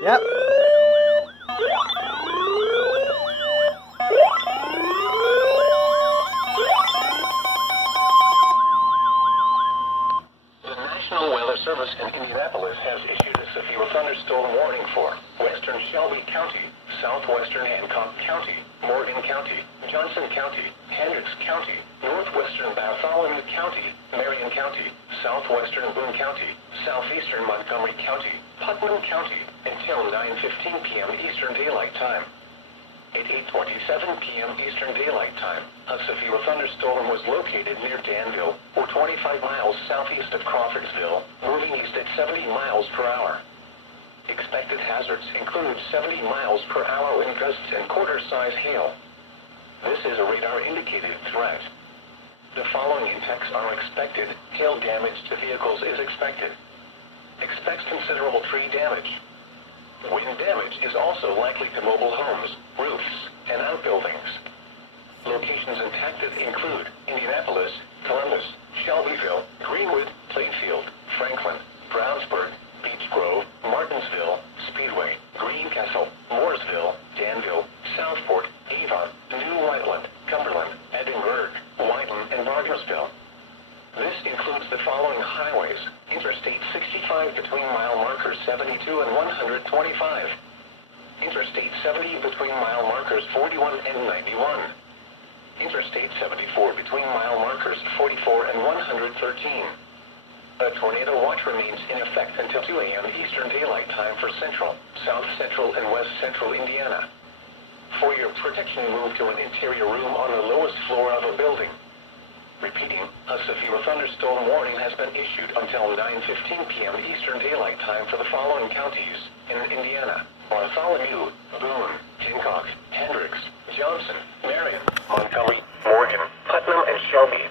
Yep. The National Weather Service in Indianapolis has issued a severe thunderstorm warning for western Shelby County, southwestern Hancock County, Morgan County, Johnson County, Hendricks County, northwestern Bartholomew County, Marion County, southwestern Boone County, southeastern Montgomery County, Putnam County, until 9:15 p.m. Eastern Daylight Time. At 8:27 p.m. Eastern Daylight Time, a severe thunderstorm was located near Danville, or 25 miles southeast of Crawfordsville, moving east at 70 miles per hour. Expected hazards include 70 miles per hour wind gusts and quarter-size hail. This is a radar-indicated threat. The following impacts are expected. Hail damage to vehicles is expected. Expects considerable tree damage. Wind damage is also likely to mobile homes, roofs, and outbuildings. Locations impacted include Indianapolis, Columbus, Shelbyville, Greenwood, Plainfield, Franklin, Brownsburg, Beech Grove, Martinsville, Speedway, Greencastle, Mooresville, Danville, Southport, Avon, New Whiteland, Cumberland, Edinburgh, Whiten, and Bargersville. This includes the following highways: Interstate 65 between mile markers 72 and 125. Interstate 70 between mile markers 41 and 91. Interstate 74 between mile markers 44 and 113. A tornado watch remains in effect until 2 a.m. Eastern Daylight Time for central, south central, and west central Indiana. For your protection, move to an interior room on the lowest floor of a building. Repeating, a severe thunderstorm warning has been issued until 9:15 p.m. Eastern Daylight Time for the following counties in Indiana: Bartholomew, Boone, Hancock, Hendricks, Johnson, Marion, Montgomery, Morgan, Putnam, and Shelby.